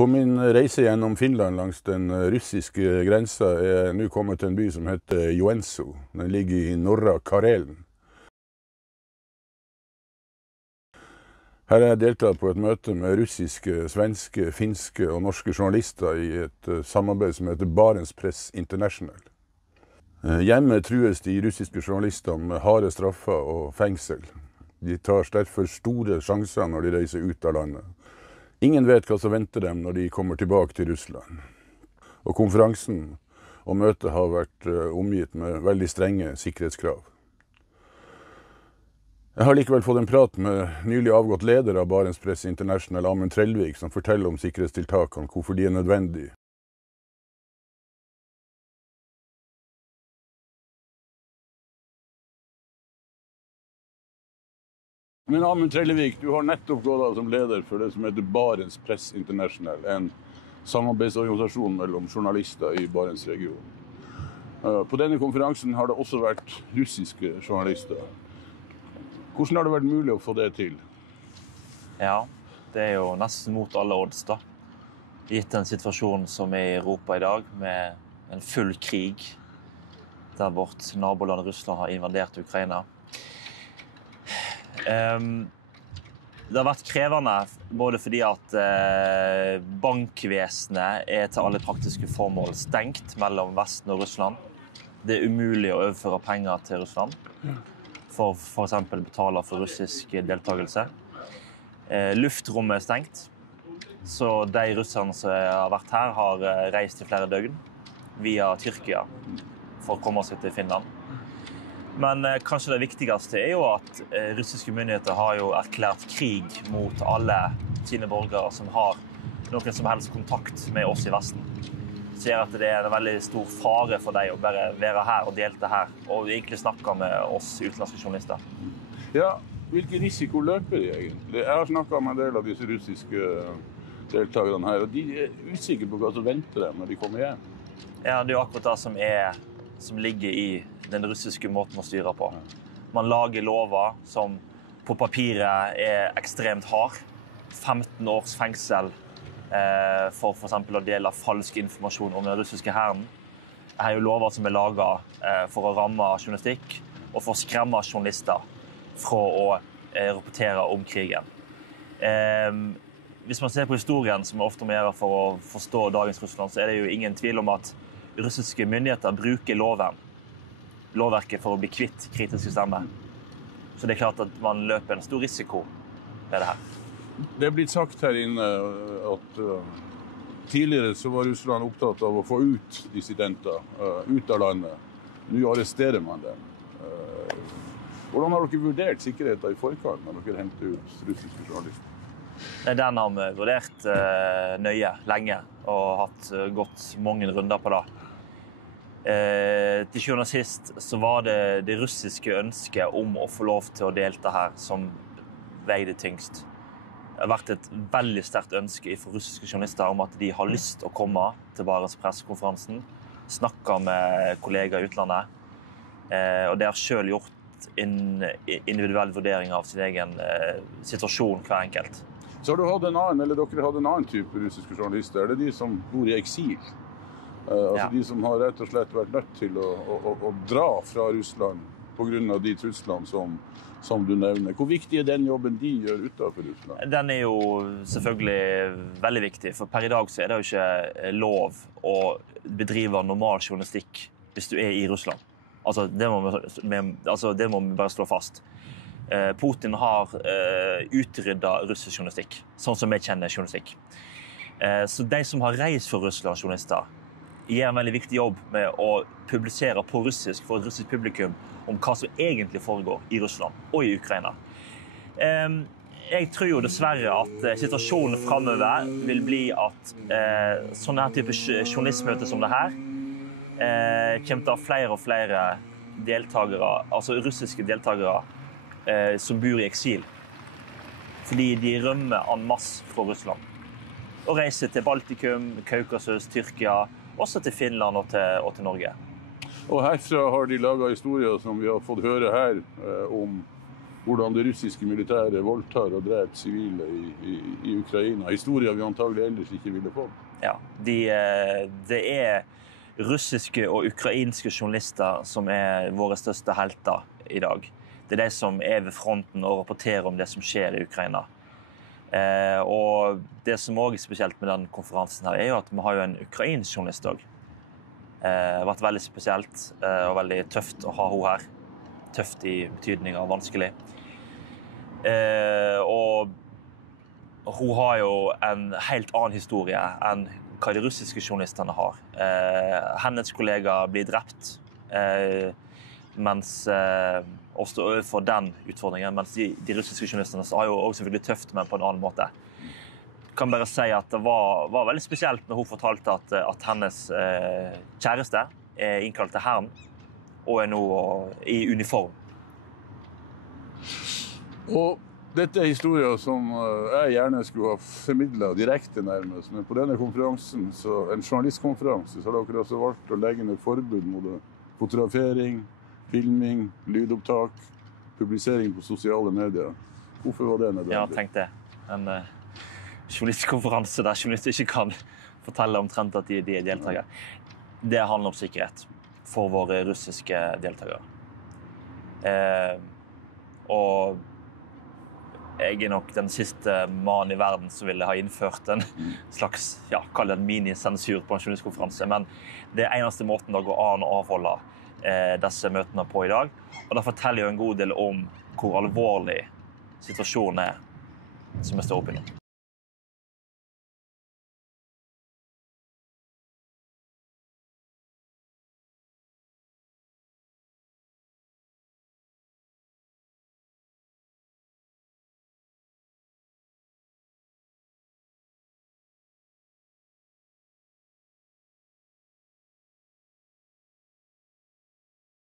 På min reise gjennom Finland langs den russiske grensa er jeg nå kommet til en by som heter Joensuu. Den ligger i Norra Karelen. Her har jeg deltatt på et møte med russiske, svenske, finske og norske journalister i et samarbeid som heter Barents Press International. Hjemme trues de russiske journalistene med harde straffer og fengsel. De tar derfor store sjanser når de reiser ut av landet. Ingen vet hva som venter dem når de kommer tilbake til Russland. Og konferansen og møtet har vært omgitt med veldig strenge sikkerhetskrav. Jeg har likevel fått en prat med nylig avgått leder av Barents Press International, Amund Trellvik, som forteller om sikkerhetstiltakene, hvorfor de er nødvendige. Men Amund Trellevik, du har nettopp gått av som leder for det som heter Barents Press International, en samarbeidsorganisasjon mellom journalister i Barentsregionen. På denne konferansen har det også vært russiske journalister. Hvordan har det vært mulig å få det til? Ja, det er jo nesten mot alle odds da. Gitt den situasjonen som er i Europa i dag, med en full krig, der vårt naboland Russland har invadert Ukraina. Det har vært krevende, både fordi at bankvesenet er til alle praktiske formål stengt mellom Vesten og Russland. Det er umulig å overføre penger til Russland, for eksempel betale for russisk deltakelse. Luftrommet er stengt, så de russerne som har vært her har reist i flere døgn via Tyrkia for å komme seg til Finland. Men kanskje det viktigste er jo at russiske myndigheter har jo erklært krig mot alle sine borgere som har noen som helst kontakt med oss i Vesten. Ser at det er en veldig stor fare for deg å bare være her og delte her, og egentlig snakke med oss utenlandske journalister. Ja, hvilken risiko løper de egentlig? Jeg har snakket med en del av disse russiske deltakerne her, og de er usikre på hva som venter dem når de kommer hjem. Ja, det er jo akkurat det som ligger i den russiske måten å styre på. Man lager lover som på papiret er ekstremt hard. 15 års fengsel for eksempel å dele falsk informasjon om den russiske hæren. Det er jo lover som er laget for å ramme journalistikk og for å skremme journalister fra å rapportere om krigen. Hvis man ser på historien, som er ofte må gjøre for å forstå dagens Russland, så er det jo ingen tvil om at russiske myndigheter bruker lovverket for å bli kvitt kritiske stemmer. Så det er klart at man løper en stor risiko med det her. Det er blitt sagt her inne at tidligere så var Russland opptatt av å få ut dissidenter ut av landet. Nå arresterer man dem. Hvordan har dere vurdert sikkerheten i forkant når dere henter ut russiske journalister? Den har vi vurdert nøye, lenge, og hatt gått mange runder på det. Til sjuende og sist så var det det russiske ønsket om å få lov til å delta her som veide tyngst. Det har vært et veldig sterkt ønske for russiske journalister om at de har lyst til å komme til Barents pressekonferansen, snakke med kollegaer i utlandet, og de har selv gjort en individuell vurdering av sin egen situasjon hver enkelt. Så har du hatt en annen, eller dere hadde en annen type russiske journalister. Er det de som bor i eksil? Altså de som har rett og slett vært nødt til å dra fra Russland på grunn av de truslene som du nevner. Hvor viktig er den jobben de gjør utenfor Russland? Den er jo selvfølgelig veldig viktig, for per i dag så er det jo ikke lov å bedrive normal journalistikk hvis du er i Russland. Altså det må vi bare slå fast. Putin har utryddet russisk journalistikk, sånn som vi kjenner journalistikk. Så de som har reist for Russland journalister, gjør en veldig viktig jobb med å publisere på russisk for et russisk publikum om hva som egentlig foregår i Russland og i Ukraina. Jeg tror jo dessverre at situasjonen fremover vil bli at sånne her type journalistmøter som det her kommer til å ha flere og flere deltagere, altså russiske deltagere, som bor i eksil. Fordi de rømmer en masse fra Russland. Og reiser til Baltikum, Kaukasus, Tyrkia, også til Finland og til Norge. Og herfra har de laget historier som vi har fått høre her om hvordan det russiske militæret voldtar og dreper sivile i Ukraina. Historier vi antagelig ellers ikke ville fått. Ja, det russiske og ukrainske journalister som våre største helter i dag. Det de som ved fronten og rapporterer om det som skjer i Ukraina. Og det som også er spesielt med den konferansen her, jo at vi har jo en ukrainsk journalist også. Det har vært veldig spesielt og veldig tøft å ha henne her. Tøft i betydning av vanskelig. Og hun har jo en helt annen historie enn hva de russiske journalistene har. Hennes kollega blir drept, mens å stå overfor den utfordringen, mens de russiske journalistene har jo også selvfølgelig tøft, men på en annen måte. Jeg kan bare si at det var veldig spesielt når hun fortalte at hennes kjæreste innkalt til hæren, og nå i uniform. Og dette historier som jeg gjerne skulle ha formidlet direkte nærmest, men på denne konferansen, en journalistkonferanse, så har dere altså valgt å legge ned forbud mot fotografering, filming, lydopptak, publisering på sosiale medier. Hvorfor var det nødvendig? Ja, tenk det. En journalistkonferanse der journalister ikke kan fortelle omtrent at de deltakere. Det handler om sikkerhet for våre russiske deltakere. Og jeg nok den siste mannen i verden som ville ha innført en slags, kall det en minisensur på en journalistkonferanse, men det eneste måten det går an å avholde disse møtene på i dag. Og det forteller jo en god del om hvor alvorlig situasjonen som vi står oppe i nå.